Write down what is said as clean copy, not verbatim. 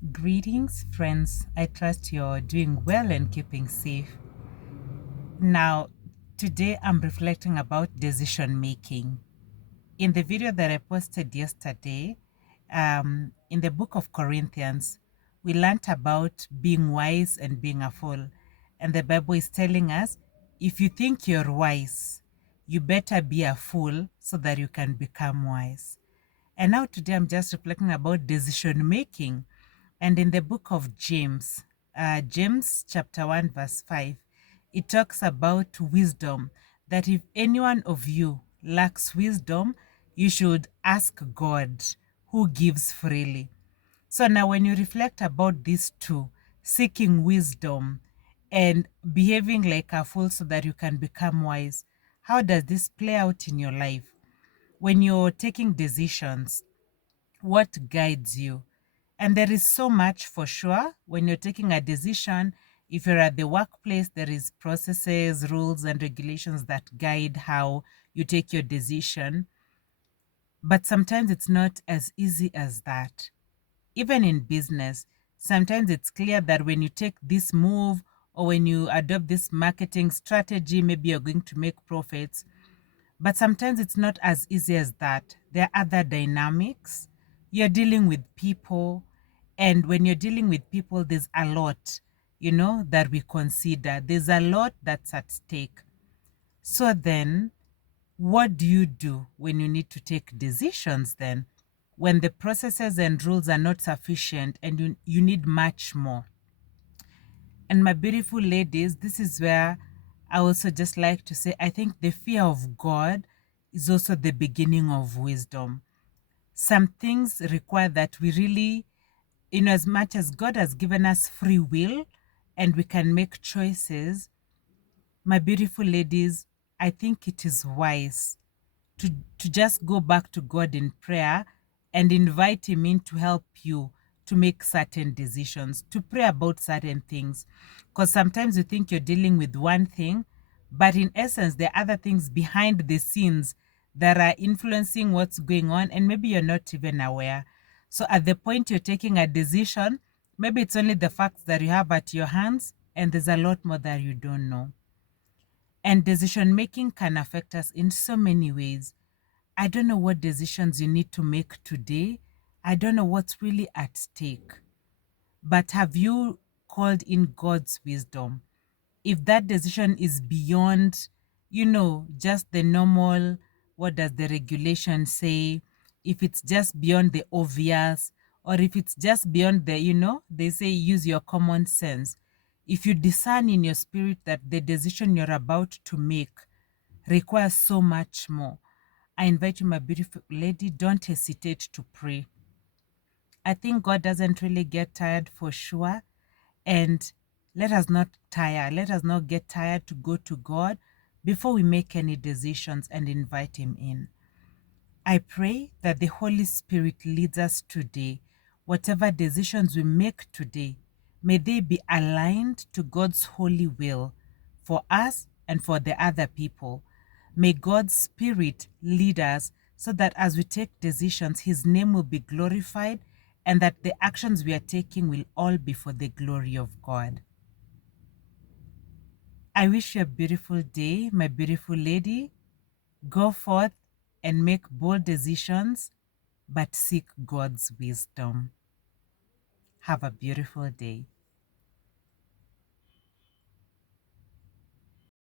Greetings, friends. I trust you're doing well and keeping safe. Now, today I'm reflecting about decision making. In the video that I posted yesterday, in the book of Corinthians, we learnt about being wise and being a fool. And the Bible is telling us if you think you're wise, you better be a fool so that you can become wise. And now today I'm just reflecting about decision making. And in the book of James, James chapter 1, verse 5, it talks about wisdom, that if any one of you lacks wisdom, you should ask God, who gives freely. So now when you reflect about these two, seeking wisdom and behaving like a fool so that you can become wise, how does this play out in your life? When you're taking decisions, what guides you? And there is so much for sure when you're taking a decision. If you're at the workplace, there is processes, rules, and regulations that guide how you take your decision. But sometimes it's not as easy as that. Even in business, sometimes it's clear that when you take this move or when you adopt this marketing strategy, maybe you're going to make profits. But sometimes it's not as easy as that. There are other dynamics. You're dealing with people. And when you're dealing with people, there's a lot, that we consider. There's a lot that's at stake. So then, what do you do when you need to take decisions then? When the processes and rules are not sufficient and you need much more. And my beautiful ladies, this is where I also just like to say, I think the fear of God is also the beginning of wisdom. Some things require that we really, as much as God has given us free will and we can make choices, my beautiful ladies, I think it is wise to just go back to God in prayer and invite Him in to help you to make certain decisions, to pray about certain things. Because sometimes you think you're dealing with one thing, but in essence, there are other things behind the scenes that are influencing what's going on, and maybe you're not even aware. So at the point you're taking a decision, maybe it's only the facts that you have at your hands, and there's a lot more that you don't know. And decision making can affect us in so many ways. I don't know what decisions you need to make today. I don't know what's really at stake. But have you called in God's wisdom? If that decision is beyond, just the normal, what does the regulation say? If it's just beyond the obvious, or if it's just beyond the, they say use your common sense. If you discern in your spirit that the decision you're about to make requires so much more, I invite you, my beautiful lady, don't hesitate to pray. I think God doesn't really get tired for sure. And let us not tire. Let us not get tired to go to God before we make any decisions and invite Him in. I pray that the Holy Spirit leads us today. Whatever decisions we make today, may they be aligned to God's holy will for us and for the other people. May God's Spirit lead us so that as we take decisions, His name will be glorified and that the actions we are taking will all be for the glory of God. I wish you a beautiful day, my beautiful lady. Go forth and make bold decisions, but seek God's wisdom. Have a beautiful day.